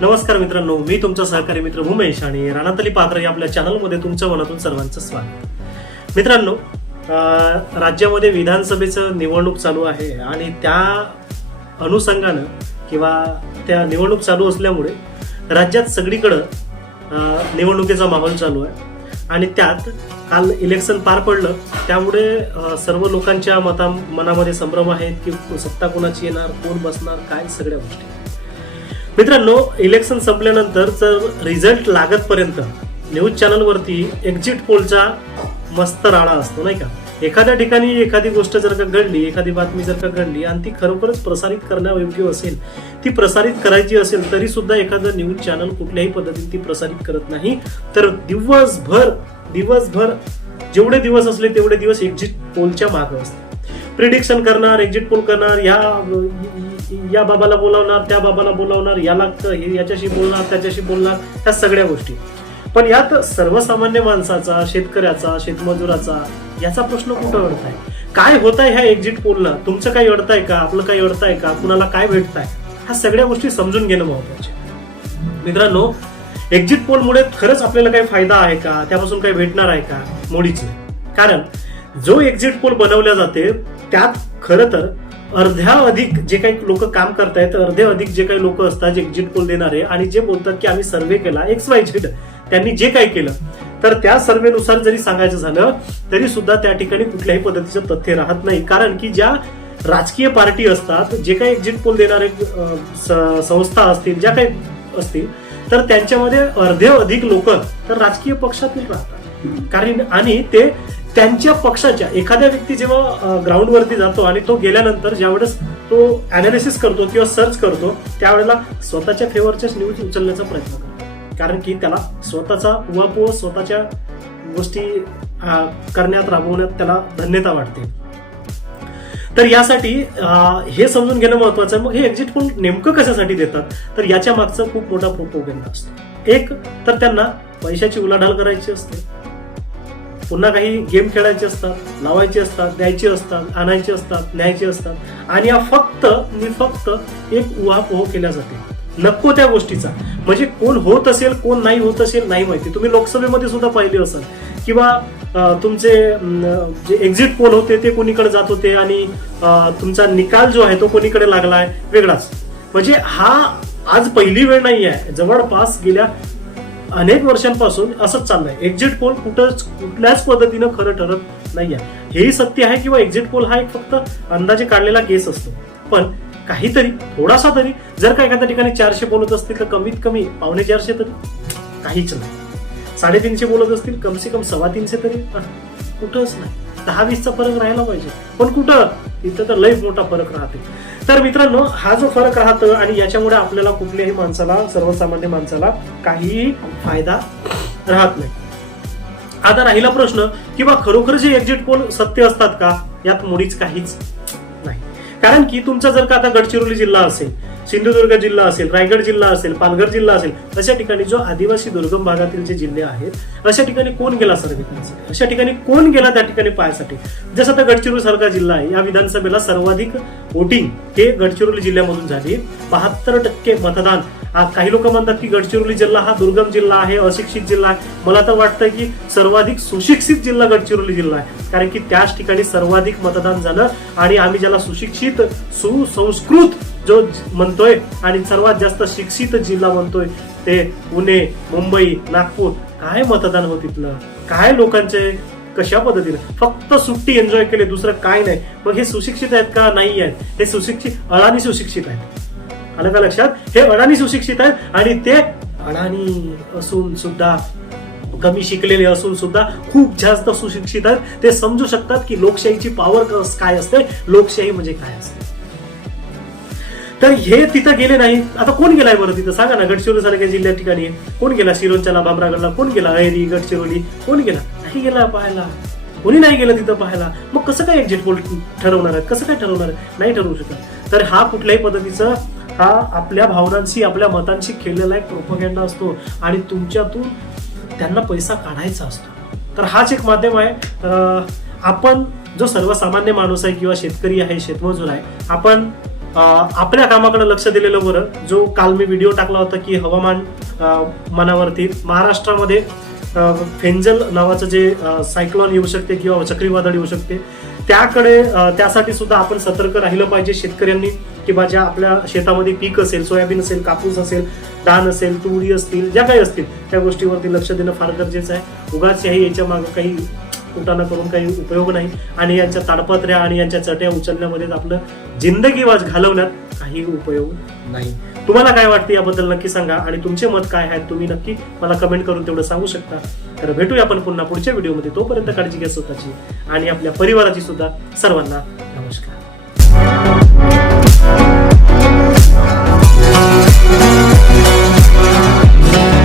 नमस्कार मित्रांनो मी तुमचा सहकारी मित्र उमेश आणि राणातली पाखरे या आपल्या चॅनलमध्ये तुमच्या मनातून सर्वांचं स्वागत. मित्रांनो राज्यामध्ये विधानसभेचं निवडणूक चालू आहे आणि त्या अनुषंगानं किंवा त्या निवडणूक चालू असल्यामुळे राज्यात सगळीकडं निवडणुकीचा माहोल चालू आहे. आणि त्यात काल इलेक्शन पार पडलं त्यामुळे सर्व लोकांच्या मता मनामध्ये संभ्रम आहेत की सत्ता कोणाची येणार कोण बसणार काय सगळ्या गोष्टी. मित्रांनो इलेक्शन संपल्यानंतर जर रिझल्ट लागतपर्यंत न्यूज चॅनलवरती एक्झिट पोलचा मस्त राडा असतो नाही का? एखाद्या ठिकाणी एखादी गोष्ट जर का घडली एखादी बातमी जर का घडली आणि ती खरोखरच प्रसारित करण्यायोग्य असेल ती प्रसारित करायची असेल तरी सुद्धा एखादं न्यूज चॅनल कुठल्याही पद्धतीने ती प्रसारित करत नाही. तर दिवसभर दिवसभर जेवढे दिवस असले तेवढे दिवस एक्झिट पोलच्या मागं असतात. प्रिडिक्शन करणार एक्झिट पोल करणार या या बाबाला बोलावणार त्या बाबाला बोलावणार याला हे याच्याशी बोलणार त्याच्याशी बोलणार ह्या सगळ्या गोष्टी. पण यात सर्वसामान्य माणसाचा शेतकऱ्याचा शेतमजुराचा याचा प्रश्न कुठं अडताय? काय होत आहे ह्या एक्झिट पोलला? तुमचं काही अडताय का? आपलं काही अडताय का? कुणाला काय भेटताय? ह्या सगळ्या गोष्टी समजून घेणं महत्त्वाचे मित्रांनो एक्झिट पोलमुळे खरंच आपल्याला काही फायदा आहे का? त्यापासून काही भेटणार आहे का? मोडीच. कारण जो एक्झिट पोल बनवल्या जाते त्यात खरं तर अर्ध्या अधिक जे काही लोक काम करतायत अर्धे अधिक जे काही लोक असतात जे एक्झिट पोल देणारे आणि जे बोलतात की आम्ही सर्वे केला एक्स वाय झेड त्यांनी जे काही केलं तर त्या सर्वेनुसार जरी सांगायचं झालं तरी सुद्धा त्या ठिकाणी कुठल्याही पद्धतीचं तथ्य राहत नाही. कारण की ज्या राजकीय पार्टी असतात जे काही एक्झिट पोल देणारे संस्था असतील ज्या काही असतील तर त्यांच्यामध्ये अर्धे अधिक लोक तर राजकीय पक्षातील राहतात. कारण आणि ते त्यांच्या पक्षाच्या एखाद्या व्यक्ती जेव्हा ग्राउंडवरती जातो आणि तो गेल्यानंतर ज्यावेळेस तो अनालिसिस करतो किंवा सर्च करतो त्यावेळेला स्वतःच्या फेवरच्याच न्यूज उचलण्याचा प्रयत्न करतो. कारण की त्याला स्वतःचा उहापोह स्वतःच्या गोष्टी करण्यात राबवण्यात त्याला धन्यता वाटते. तर यासाठी हे समजून घेणं महत्वाचं आहे. मग हे एक्झिट पोल नेमकं कशासाठी देतात? तर याच्या मागचं खूप मोठा प्रोपोगेंडा असतो. एक तर त्यांना पैशाची उलाढाल करायची असते. पुन्हा काही गेम खेळायचे असतात लावायचे असतात द्यायचे असतात आणायचे असतात न्यायचे असतात. आणि या फक्त मी फक्त एक उहापोह हो केल्या जाते. नको त्या गोष्टीचा. म्हणजे कोण होत असेल कोण नाही होत असेल नाही माहिती. तुम्ही लोकसभेमध्ये सुद्धा पाहिले असाल. किंवा तुमचे जे एक्झिट पोल होते ते कोणीकडे जात होते आणि तुमचा निकाल जो आहे तो कोणीकडे लागलाय वेगळाच. म्हणजे हा आज पहिली वेळ नाही आहे जवळपास गेल्या अनेक वर्षांपासून असंच चाललंय. एक्झिट पोल कुठंच कुठल्याच पद्धतीनं खरं ठरत नाहीये. हेही सत्य आहे किंवा एक्झिट पोल हा एक फक्त अंदाजे काढलेला केस असतो. पण काहीतरी थोडासा तरी जर का एखाद्या ठिकाणी चारशे बोलत असतील तर कमीत कमी पावणे चारशे तरी. काहीच नाही. साडेतीनशे बोलत असतील कमसे कम सव्वा तीनशे तरी. कुठंच नाही. दहा वीसचा फरक राहायला पाहिजे. पण कुठं? इथं तर लई मोठा फरक राहते. तर मित्रांनो हा जो फरक राहतो आणि याच्यामुळे आपल्याला कुठल्याही माणसाला सर्वसामान्य माणसाला काहीही फायदा राहत नाही. आता राहिला प्रश्न किंवा खरोखर जे एक्झिट पोल सत्य असतात का? यात मुळीच काहीच नाही. कारण की तुमचा जर का आता गडचिरोली जिल्हा असेल सिंधुदुर्ग जिल्हा असेल रायगड जिल्हा असेल पालघर जिल्हा असेल अशा ठिकाणी जो आदिवासी दुर्गम भागातील जे जिल्हे आहेत अशा ठिकाणी कोण गेला सर्वे करण्यासाठी अशा ठिकाणी कोण गेला त्या ठिकाणी पाहायसाठी? जसं आता गडचिरोली सारखा जिल्हा आहे या विधानसभेला सर्वाधिक वोटिंग हे गडचिरोली जिल्ह्यामधून झाली बहात्तर टक्के मतदान. काही लोक म्हणतात की गडचिरोली जिल्हा हा दुर्गम जिल्हा आहे अशिक्षित जिल्हा आहे. मला तर वाटतं की सर्वाधिक सुशिक्षित जिल्हा गडचिरोली जिल्हा आहे. कारण की त्याच ठिकाणी सर्वाधिक मतदान झालं आणि आम्ही ज्याला सुशिक्षित सुसंस्कृत जो म्हणतोय आणि सर्वात जास्त शिक्षित जिल्हा म्हणतोय ते पुणे मुंबई नागपूर. काय मतदान हो तिथलं? काय लोकांचे कशा पद्धतीने? फक्त सुट्टी एन्जॉय केली दुसरं काय नाही. मग हे सुशिक्षित आहेत का? नाही आहेत. हे सुशिक्षित अडाणी सुशिक्षित आहेत. आलं का लक्षात? हे अडाणी सुशिक्षित आहेत आणि ते अडाणी असून सुद्धा कमी शिकलेले असून सुद्धा खूप जास्त सुशिक्षित आहेत. ते समजू शकतात की लोकशाहीची पॉवर काय असते? लोकशाही म्हणजे काय असते? तर हे तिथं गेले नाही. आता कोण गेलाय बरं तिथं? सांगा ना गडचिरोली सारख्या जिल्ह्या ठिकाणी कोण गेला? शिरोंच्याला भामरागडला. कोण गेला? अहेरी गडचिरोली. कोण गेला? नाही गेला पाहायला. कोणी नाही गेलं तिथं पाहायला. मग कसं काय एक्झिट पोल ठरवणार आहेत? कसं काय ठरवणार आहे नाही ठरवू शकत. तर हा कुठल्याही पद्धतीचं हा आपल्या भावनांशी आपल्या मतांशी खेळलेला एक प्रोपगेंडा असतो. आणि तुमच्यातून त्यांना पैसा काढायचा असतो. तर हाच एक माध्यम आहे. आपण जो सर्वसामान्य माणूस आहे किंवा शेतकरी आहे शेतमजूर आहे आपण आपल्या कामाकडे लक्ष दिलेलं बरं. जो काल मी व्हिडिओ टाकला होता की हवामान मनावरती महाराष्ट्रामध्ये फेंजल नावाचं जे सायक्लॉन येऊ शकते किंवा चक्रीवादळ येऊ शकते त्याकडे त्यासाठी सुद्धा आपण सतर्क राहिलं पाहिजे शेतकऱ्यांनी किंवा ज्या आपल्या शेतामध्ये पीक असेल सोयाबीन असेल कापूस असेल धान असेल तुरी असतील ज्या काही असतील त्या गोष्टीवरती लक्ष देणं फार गरजेचं आहे. उगाच याही याच्या मागं काही उठाणं करून काही उपयोग नाही. आणि यांच्या ताडपत्र्या आणि यांच्या चट्या उचलण्यामध्ये आपलं जिंदगी वाज घालवण्यात काही उपयोग नाही. तुम्हाला काय वाटतं याबद्दल नक्की सांगा आणि तुमचे मत काय आहे तुम्ही नक्की मला कमेंट करून तेवढं सांगू शकता. तर भेटूया आपण पुन्हा पुढच्या व्हिडिओमध्ये तोपर्यंत काळजी घ्या स्वतःची आणि आपल्या परिवाराची सुद्धा सर्वांना नमस्कार.